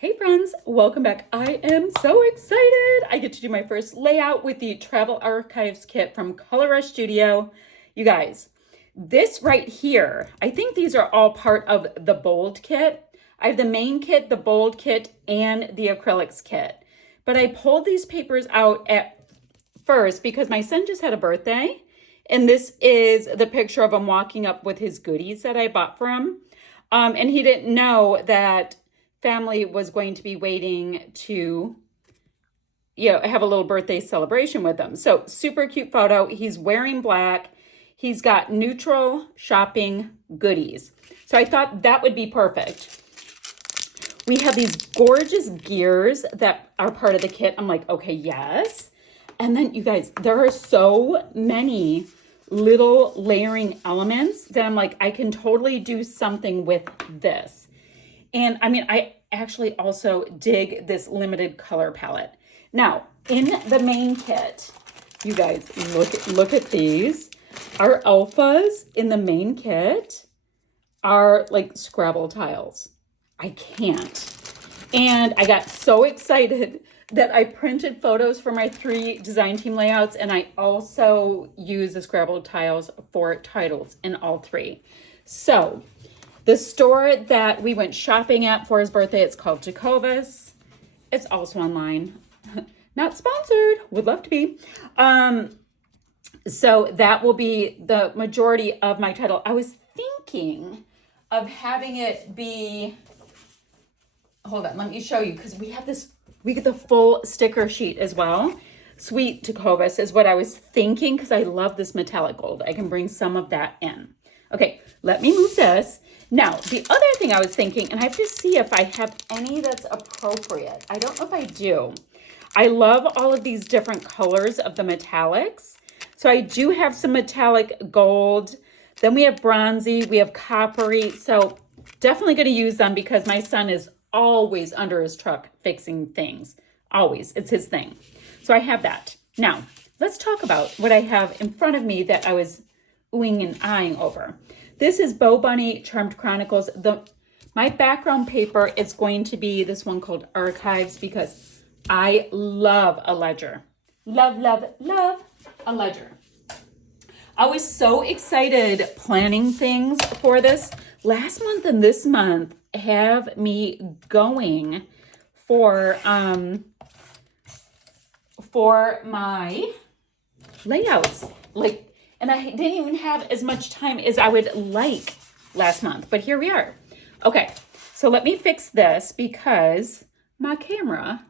Hey friends, welcome back. I am so excited. I get to do my first layout with the Travel Archives kit from Color Rush Studio. You guys, this right here, I think these are all part of the bold kit. I have the main kit, the bold kit, and the acrylics kit. But I pulled these papers out at first because my son just had a birthday. And this is the picture of him walking up with his goodies that I bought for him. And he didn't know that family was going to be waiting to, have a little birthday celebration with them. So super cute photo. He's wearing black. He's got neutral shopping goodies. So I thought that would be perfect. We have these gorgeous gears that are part of the kit. I'm like, okay, yes. And then you guys, there are so many little layering elements that I'm like, I can totally do something with this. And I mean, I actually also dig this limited color palette. Now, in the main kit, you guys, look at these. Our alphas in the main kit are like Scrabble tiles. I can't. And I got so excited that I printed photos for my 3 design team layouts, and I also use the Scrabble tiles for titles in all 3. So the store that we went shopping at for his birthday, it's called Tecovas. It's also online. Not sponsored, would love to be. So that will be the majority of my title. I was thinking of having it be, hold on, let me show you, because we get the full sticker sheet as well. Sweet Tecovas is what I was thinking, because I love this metallic gold. I can bring some of that in. Okay, let me move this. Now, the other thing I was thinking, and I have to see if I have any that's appropriate. I don't know if I do. I love all of these different colors of the metallics. So I do have some metallic gold. Then we have bronzy, we have coppery. So definitely going to use them because my son is always under his truck fixing things. Always. It's his thing. So I have that. Now, let's talk about what I have in front of me that I was oohing and eyeing over. This is Bo Bunny Charmed Chronicles. My background paper is going to be this one called Archives because I love a ledger. Love, love, love a ledger. I was so excited planning things for this. Last month and this month have me going for my layouts. And I didn't even have as much time as I would like last month, but here we are. Okay, so let me fix this because my camera,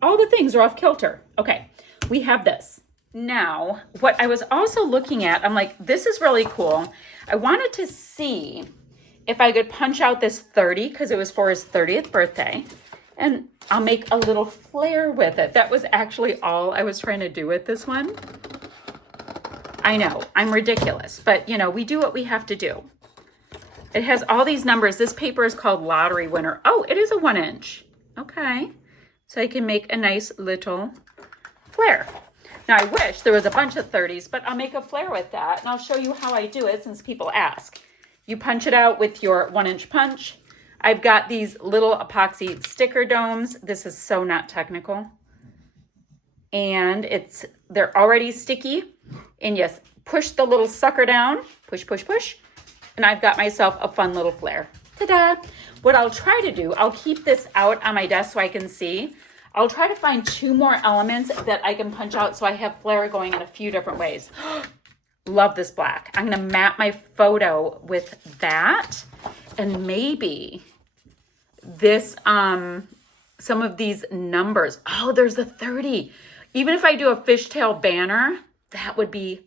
all the things are off kilter. Okay, we have this. Now, what I was also looking at, I'm like, this is really cool. I wanted to see if I could punch out this 30 because it was for his 30th birthday. And I'll make a little flare with it. That was actually all I was trying to do with this one. I know, I'm ridiculous, but we do what we have to do. It has all these numbers. This paper is called Lottery Winner. Oh, it is a 1 inch. Okay, so I can make a nice little flare. Now I wish there was a bunch of 30s, but I'll make a flare with that and I'll show you how I do it since people ask. You punch it out with your 1 inch punch. I've got these little epoxy sticker domes. This is so not technical. And they're already sticky. And yes, push the little sucker down. Push, push, push. And I've got myself a fun little flare. Ta-da! What I'll try to do, I'll keep this out on my desk so I can see. I'll try to find 2 more elements that I can punch out so I have flare going in a few different ways. Love this black. I'm going to map my photo with that. And maybe this, some of these numbers. Oh, there's the 30. Even if I do a fishtail banner, that would be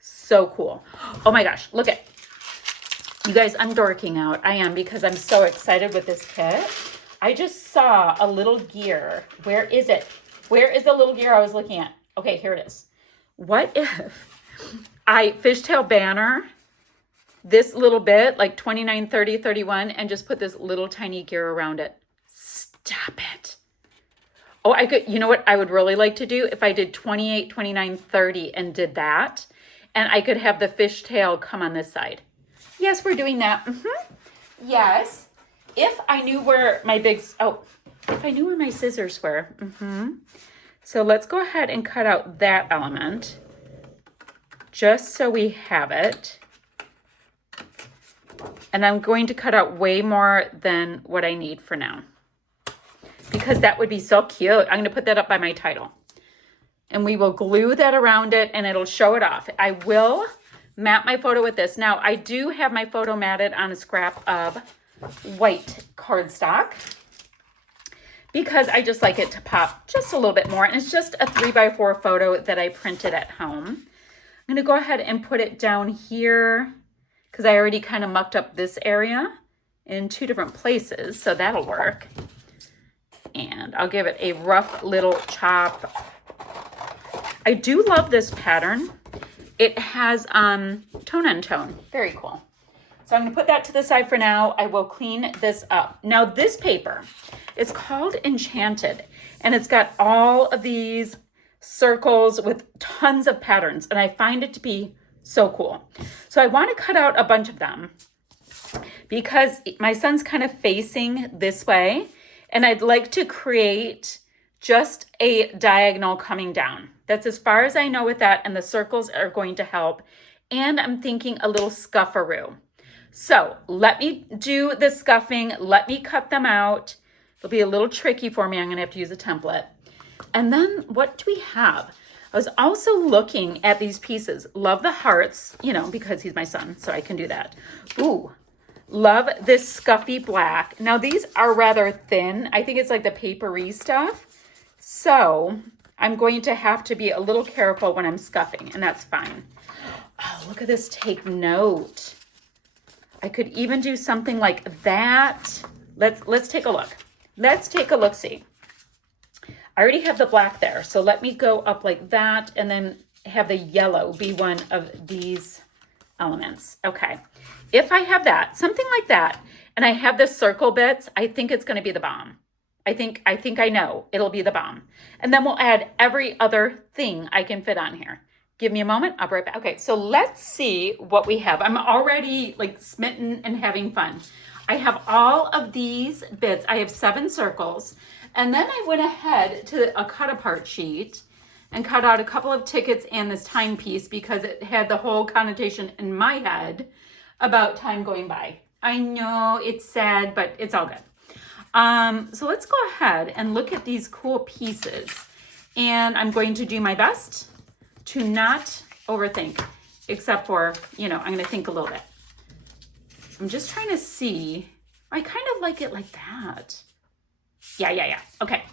so cool. Oh my gosh, look at, you guys, I'm dorking out. I am because I'm so excited with this kit. I just saw a little gear. Where is it? Where is the little gear I was looking at? Okay, here it is. What if I fishtail banner this little bit, like 29, 30, 31, and just put this little tiny gear around it? Stop it. Oh, I could, you know what I would really like to do? If I did 28, 29, 30 and did that, and I could have the fishtail come on this side. Yes, we're doing that. Yes. if I knew where my if I knew where my scissors were. So let's go ahead and cut out that element just so we have it. And I'm going to cut out way more than what I need for now, because that would be so cute. I'm going to put that up by my title. And we will glue that around it and it'll show it off. I will mat my photo with this. Now, I do have my photo matted on a scrap of white cardstock because I just like it to pop just a little bit more. And it's just a 3x4 photo that I printed at home. I'm going to go ahead and put it down here because I already kind of mucked up this area in 2 different places, so that'll work. And I'll give it a rough little chop. I do love this pattern. It has tone on tone. Very cool. So I'm going to put that to the side for now. I will clean this up. Now this paper is called Enchanted, and it's got all of these circles with tons of patterns, and I find it to be so cool. So I want to cut out a bunch of them because my son's kind of facing this way, and I'd like to create just a diagonal coming down. That's as far as I know with that, and the circles are going to help. And I'm thinking a little scuffaroo. So let me do the scuffing. Let me cut them out. It'll be a little tricky for me. I'm going to have to use a template. And then what do we have? I was also looking at these pieces. Love the hearts, you know, because he's my son, so I can do that. Ooh, love this scuffy black. Now these are rather thin. I think it's like the papery stuff. So I'm going to have to be a little careful when I'm scuffing, and that's fine. Oh, look at this take note. I could even do something like that. Let's take a look. Let's take a look-see. I already have the black there, so let me go up like that and then have the yellow be one of these elements. Okay, if I have that, something like that, and I have the circle bits, I think it's going to be the bomb. I think I know it'll be the bomb. And then we'll add every other thing I can fit on here. Give me a moment, I'll be right back. Okay, so let's see what we have. I'm already like smitten and having fun. I have all of these bits. I have 7 circles. And then I went ahead to a cut apart sheet and cut out a couple of tickets and this timepiece because it had the whole connotation in my head about time going by. I know it's sad, but it's all good. So let's go ahead and look at these cool pieces. And I'm going to do my best to not overthink, except for, you know, I'm going to think a little bit. I'm just trying to see. I kind of like it like that. Yeah. Okay.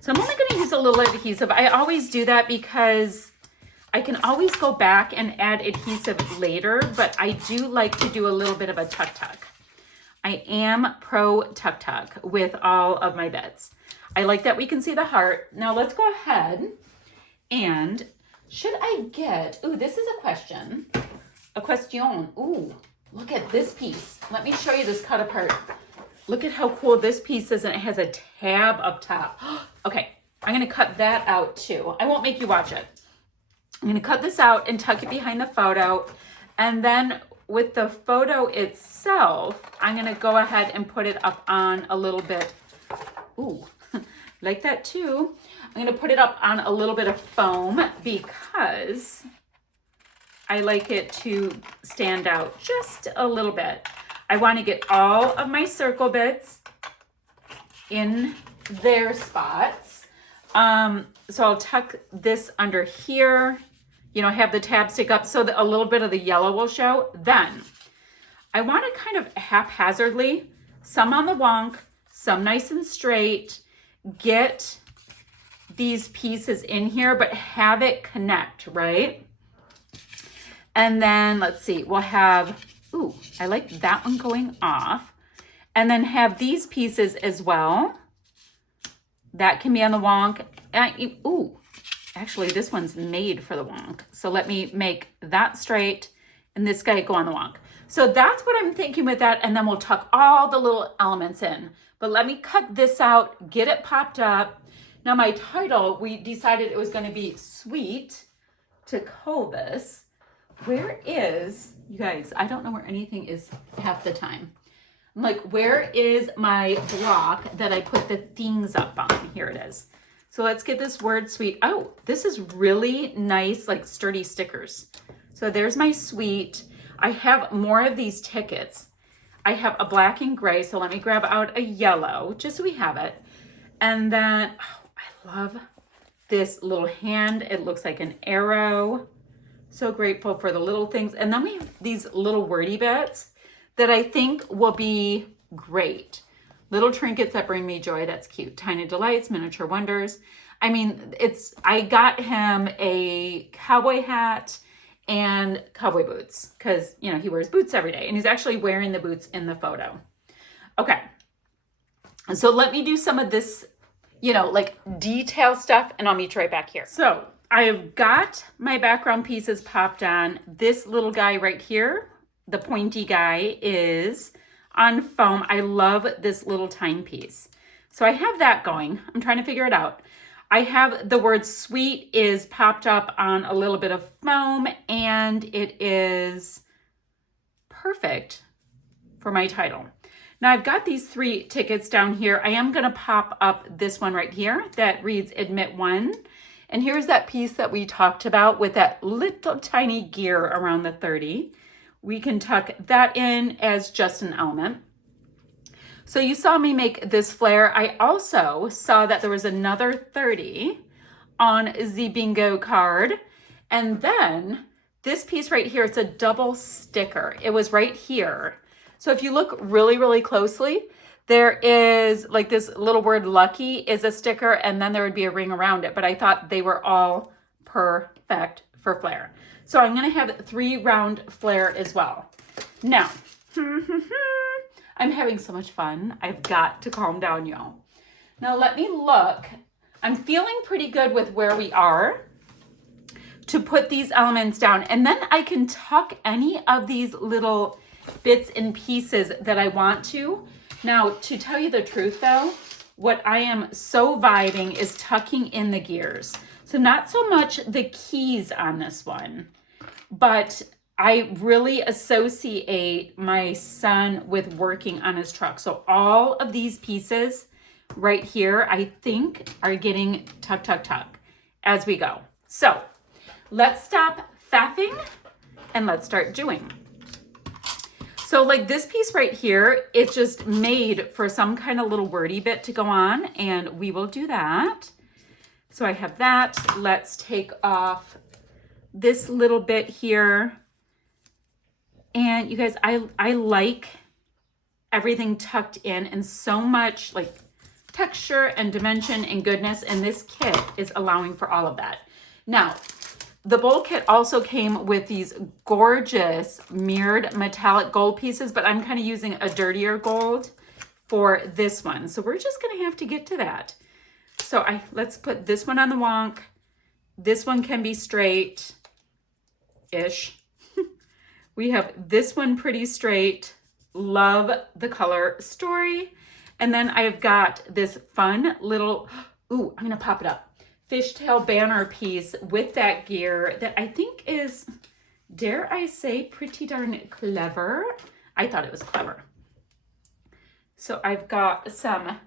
So I'm only going to use a little adhesive. I always do that because I can always go back and add adhesive later, but I do like to do a little bit of a tuck. I am pro tuck with all of my bits. I like that we can see the heart. Now let's go ahead and should I get, ooh, this is a question. A question. Ooh, look at this piece. Let me show you this cut apart. Look at how cool this piece is, and it has a tab up top. Okay, I'm gonna cut that out too. I won't make you watch it. I'm gonna cut this out and tuck it behind the photo. And then with the photo itself, I'm gonna go ahead and put it up on a little bit. Ooh, like that too. I'm gonna put it up on a little bit of foam because I like it to stand out just a little bit. I want to get all of my circle bits in their spots. So I'll tuck this under here, you know, have the tab stick up so that a little bit of the yellow will show. Then I want to kind of haphazardly, some on the wonk, some nice and straight, get these pieces in here, but have it connect, right? And then let's see, we'll have, ooh, I like that one going off. And then have these pieces as well. That can be on the wonk. Ooh, actually this one's made for the wonk. So let me make that straight and this guy go on the wonk. So that's what I'm thinking with that. And then we'll tuck all the little elements in. But let me cut this out, get it popped up. Now my title, we decided it was going to be Sweet Tecovas. Where is, you guys, I don't know where anything is half the time. I'm like, where is my block that I put the things up on? Here it is. So let's get this word sweet. Oh, this is really nice, like sturdy stickers. So there's my sweet. I have more of these tickets. I have a black and gray, so let me grab out a yellow, just so we have it. And then, oh, I love this little hand. It looks like an arrow. So grateful for the little things. And then we have these little wordy bits that I think will be great. Little trinkets that bring me joy. That's cute. Tiny delights, miniature wonders. I mean, I got him a cowboy hat and cowboy boots because, you know, he wears boots every day and he's actually wearing the boots in the photo. Okay. So let me do some of this, you know, like detail stuff and I'll meet you right back here. So I have got my background pieces popped on. This little guy right here, the pointy guy, is on foam. I love this little timepiece. So I have that going. I'm trying to figure it out. I have the word sweet is popped up on a little bit of foam and it is perfect for my title. Now I've got these 3 tickets down here. I am going to pop up this one right here that reads admit 1. And here's that piece that we talked about with that little tiny gear around the 30. We can tuck that in as just an element. So you saw me make this flare. I also saw that there was another 30 on the bingo card. And then this piece right here, it's a double sticker. It was right here. So if you look really, really closely, there is like this little word lucky is a sticker and then there would be a ring around it. But I thought they were all perfect for flare. So I'm going to have 3 round flare as well. Now, I'm having so much fun. I've got to calm down, y'all. Now let me look. I'm feeling pretty good with where we are to put these elements down. And then I can tuck any of these little bits and pieces that I want to. Now, to tell you the truth though, what I am so vibing is tucking in the gears. So not so much the keys on this one, but I really associate my son with working on his truck. So all of these pieces right here, I think are getting tuck, tuck, tuck as we go. So let's stop faffing and let's start doing. So like this piece right here, it's just made for some kind of little wordy bit to go on, and we will do that. So I have that. Let's take off this little bit here. And you guys, I like everything tucked in and so much like texture and dimension and goodness, and this kit is allowing for all of that. Now, the bowl kit also came with these gorgeous mirrored metallic gold pieces, but I'm kind of using a dirtier gold for this one. So we're just going to have to get to that. So let's put this one on the wonk. This one can be straight-ish. We have this one pretty straight. Love the color story. And then I've got this fun little, ooh, I'm going to pop it up. Fishtail banner piece with that gear that I think is, dare I say, pretty darn clever. I thought it was clever. So I've got some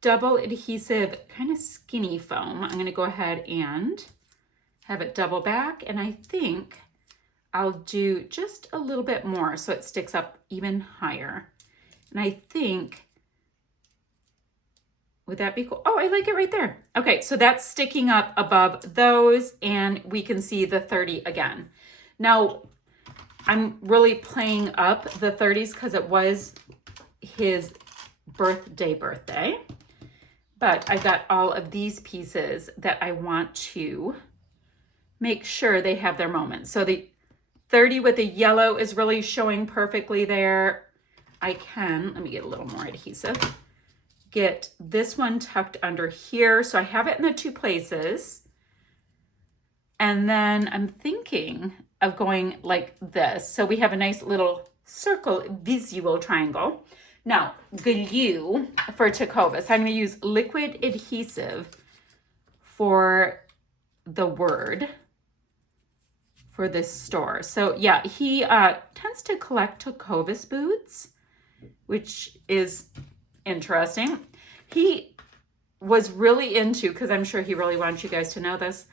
double adhesive kind of skinny foam. I'm going to go ahead and have it double back, and I think I'll do just a little bit more so it sticks up even higher. And I think, would that be cool? Oh, I like it right there. Okay, so that's sticking up above those, and we can see the 30 again. Now, I'm really playing up the 30s because it was his birthday. But I've got all of these pieces that I want to make sure they have their moment. So the 30 with the yellow is really showing perfectly there. Let me get a little more adhesive. Get this one tucked under here. So I have it in the 2 places. And then I'm thinking of going like this. So we have a nice little circle visual triangle. Now, glue for Tecovas. I'm going to use liquid adhesive for the word for this store. So yeah, he tends to collect Tecovas boots. which is interesting. He was really into, because I'm sure he really wants you guys to know this,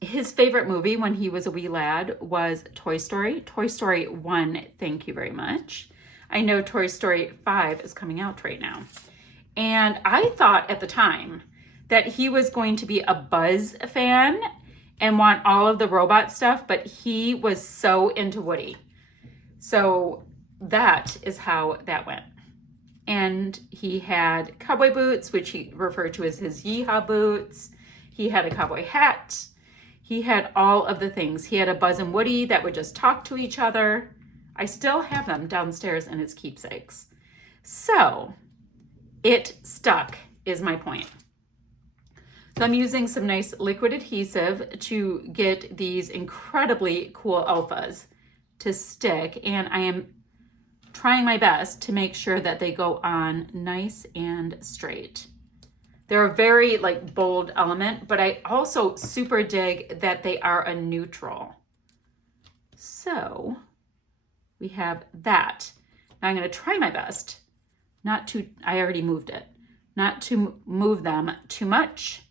his favorite movie when he was a wee lad was Toy Story. Toy Story 1, thank you very much. I know Toy Story 5 is coming out right now. And I thought at the time that he was going to be a Buzz fan and want all of the robot stuff, but he was so into Woody. So that is how that went. And he had cowboy boots, which he referred to as his yeehaw boots. He had a cowboy hat. He had all of the things. He had a Buzz and Woody that would just talk to each other. I still have them downstairs in his keepsakes. So it stuck is my point. So I'm using some nice liquid adhesive to get these incredibly cool alphas to stick. And I am trying my best to make sure that they go on nice and straight. They're a very like bold element, but I also super dig that they are a neutral. So we have that. Now I'm going to try my best not to, I already moved it, not to move them too much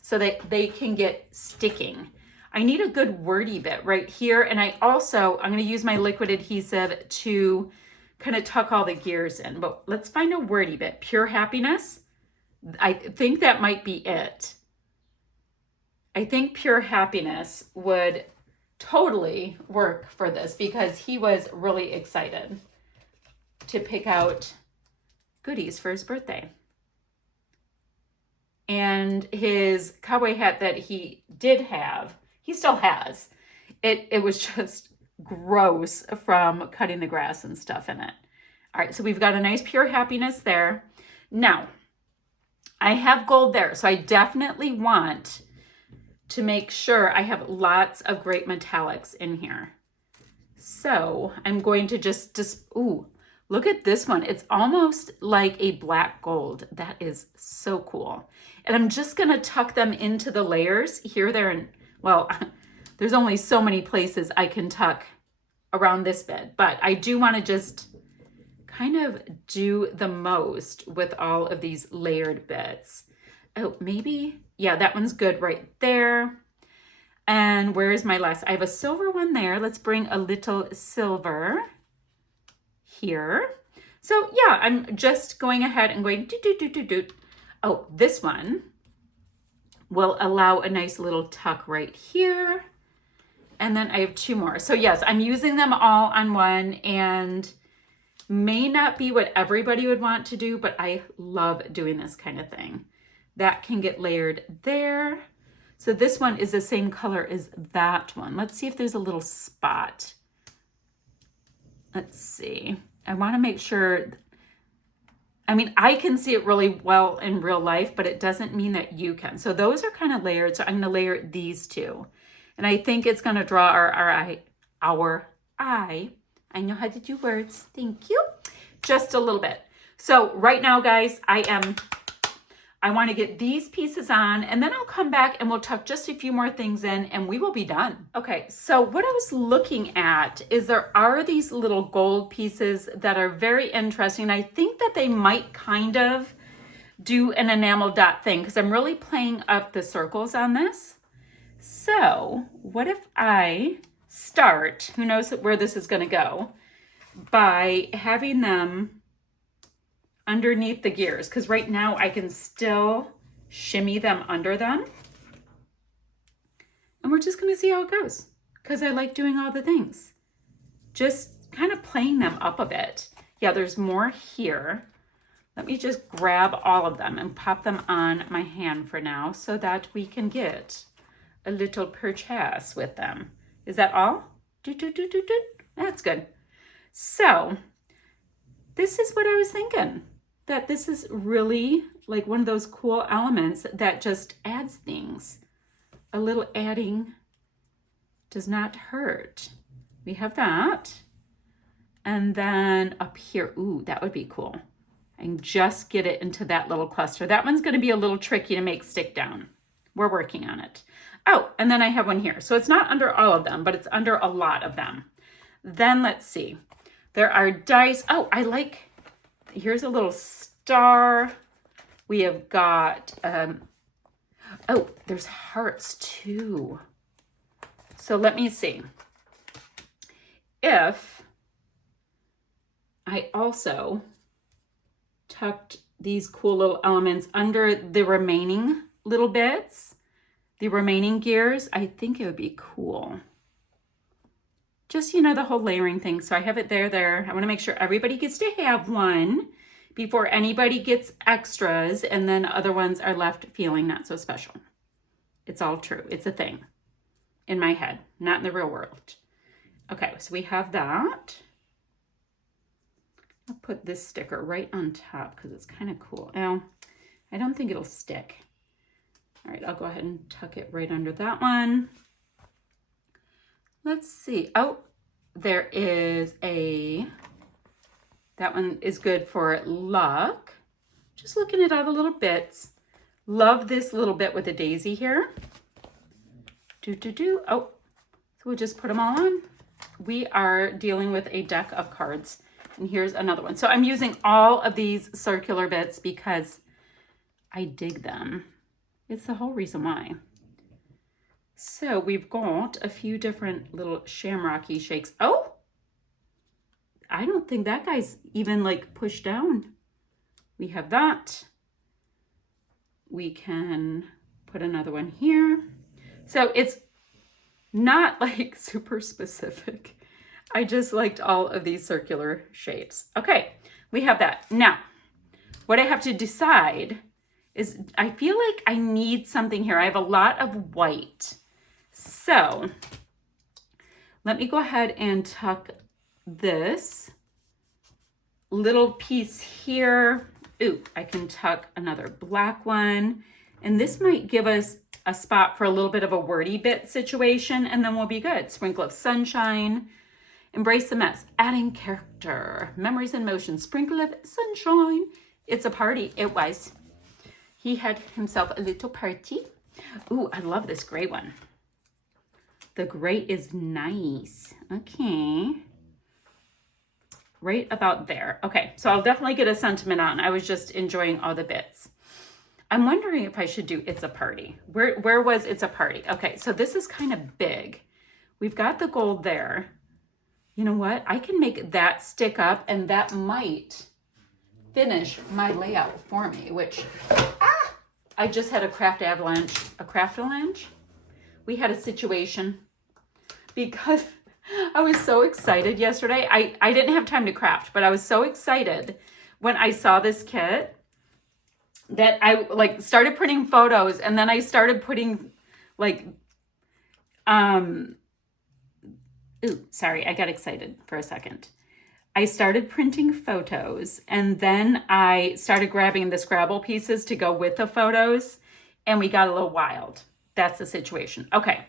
so that they can get sticking. I need a good wordy bit right here. And I'm going to use my liquid adhesive to kind of tuck all the gears in, but let's find a wordy bit. Pure happiness. I think that might be it. I think pure happiness would totally work for this because he was really excited to pick out goodies for his birthday. And his cowboy hat that he did have, he still has. It was just gross from cutting the grass and stuff in it. All right, so we've got a nice pure happiness there. Now, I have gold there, so I definitely want to make sure I have lots of great metallics in here. So I'm going to just ooh, look at this one. It's almost like a black gold. That is so cool. And I'm just gonna tuck them into the layers here, there, and well, there's only so many places I can tuck around this bit, but I do wanna just kind of do the most with all of these layered bits. Oh, maybe, yeah, that one's good right there. And where's my last? I have a silver one there. Let's bring a little silver here. So yeah, I'm just going ahead and going do. Oh, this one will allow a nice little tuck right here. And then I have two more. So yes, I'm using them all on one and may not be what everybody would want to do, but I love doing this kind of thing. That can get layered there. So this one is the same color as that one. Let's see if there's a little spot. Let's see. I want to make sure, I mean, I can see it really well in real life, but it doesn't mean that you can. So those are kind of layered. So I'm going to layer these two. And I think it's going to draw our eye. I know how to do words. Thank you. Just a little bit. So right now, guys, I want to get these pieces on and then I'll come back and we'll tuck just a few more things in and we will be done. Okay, so what I was looking at is there are these little gold pieces that are very interesting. I think that they might kind of do an enamel dot thing because I'm really playing up the circles on this. So what if I start, who knows where this is going to go, by having them underneath the gears, because right now I can still shimmy them under them. And we're just going to see how it goes because I like doing all the things. Just kind of playing them up a bit. Yeah, there's more here. Let me just grab all of them and pop them on my hand for now so that we can get a little purchase with them. Is that all? That's good. So this is what I was thinking, that this is really like one of those cool elements that just adds things. A little adding does not hurt. We have that. And then up here, ooh, that would be cool. And just get it into that little cluster. That one's going to be a little tricky to make stick down. We're working on it. Oh, and then I have one here. So it's not under all of them, but it's under a lot of them. Then let's see. There are dice. Oh, here's a little star. We have got, oh, there's hearts too. So let me see if I also tucked these cool little elements under the remaining little bits, the remaining gears. I think it would be cool. Just, the whole layering thing. So I have it there. I want to make sure everybody gets to have one before anybody gets extras, and then other ones are left feeling not so special. It's all true. It's a thing in my head, not in the real world. Okay, so we have that. I'll put this sticker right on top because it's kind of cool. Now, I don't think it'll stick. All right, I'll go ahead and tuck it right under that one. Let's see. Oh, there is that one is good for luck. Just looking at all the little bits. Love this little bit with a daisy here. Oh, so we'll just put them all on. We are dealing with a deck of cards. And here's another one. So I'm using all of these circular bits because I dig them. It's the whole reason why. So we've got a few different little shamrocky shakes. Oh, I don't think that guy's even pushed down. We have that. We can put another one here. So it's not super specific. I just liked all of these circular shapes. Okay, we have that. Now, what I have to decide is I feel like I need something here. I have a lot of white. So let me go ahead and tuck this little piece here. Ooh, I can tuck another black one. And this might give us a spot for a little bit of a wordy bit situation, and then we'll be good. Sprinkle of sunshine. Embrace the mess. Adding character. Memories in motion. Sprinkle of sunshine. It's a party. It was. He had himself a little party. Ooh, I love this gray one. The gray is nice. Okay. Right about there. Okay, so I'll definitely get a sentiment on. I was just enjoying all the bits. I'm wondering if I should do It's a Party. Where was It's a Party? Okay, so this is kind of big. We've got the gold there. You know what? I can make that stick up, and that might finish my layout for me, which, I just had a craft avalanche. We had a situation because I was so excited yesterday. I didn't have time to craft, but I was so excited when I saw this kit that I started printing photos, and then I started putting ooh, sorry, I got excited for a second. I started printing photos, and then I started grabbing the Scrabble pieces to go with the photos, and we got a little wild. That's the situation. Okay,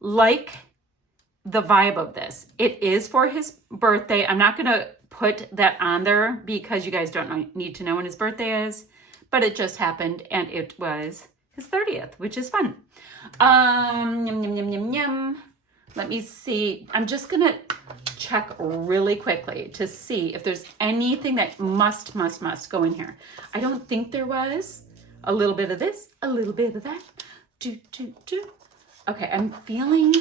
the vibe of this. It is for his birthday. I'm not going to put that on there because you guys don't need to know when his birthday is, but it just happened, and it was his 30th, which is fun. Yum, yum, yum, yum, yum. Let me see. I'm just going to check really quickly to see if there's anything that must go in here. I don't think there was. A little bit of this, a little bit of that. Okay, I'm feeling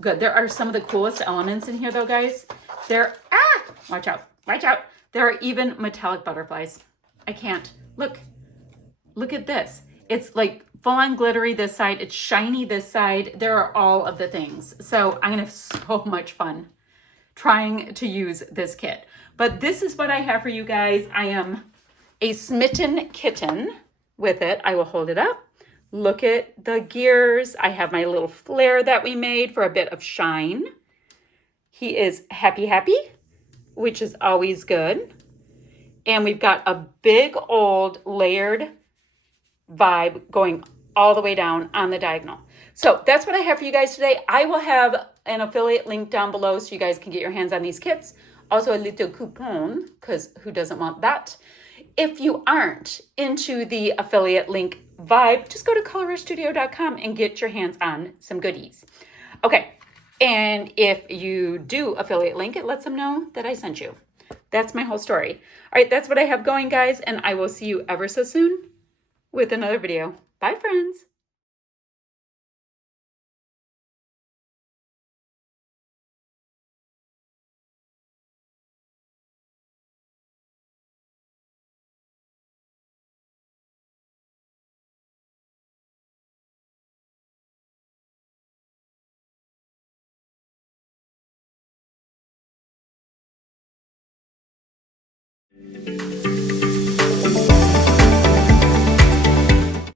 good. There are some of the coolest elements in here though, guys. Watch out. There are even metallic butterflies. I can't. Look at this. It's full on glittery this side. It's shiny this side. There are all of the things. So I'm gonna have so much fun trying to use this kit. But this is what I have for you guys. I am a smitten kitten with it. I will hold it up. Look at the gears. I have my little flare that we made for a bit of shine. He is happy, which is always good. And we've got a big old layered vibe going all the way down on the diagonal. So that's what I have for you guys today. I will have an affiliate link down below so you guys can get your hands on these kits. Also a little coupon, because who doesn't want that? If you aren't into the affiliate link vibe, just go to coloriststudio.com and get your hands on some goodies. Okay, And if you do affiliate link, it lets them know that I sent you. That's my whole story. All right, that's what I have going, guys, and I will see you ever so soon with another video. Bye, friends.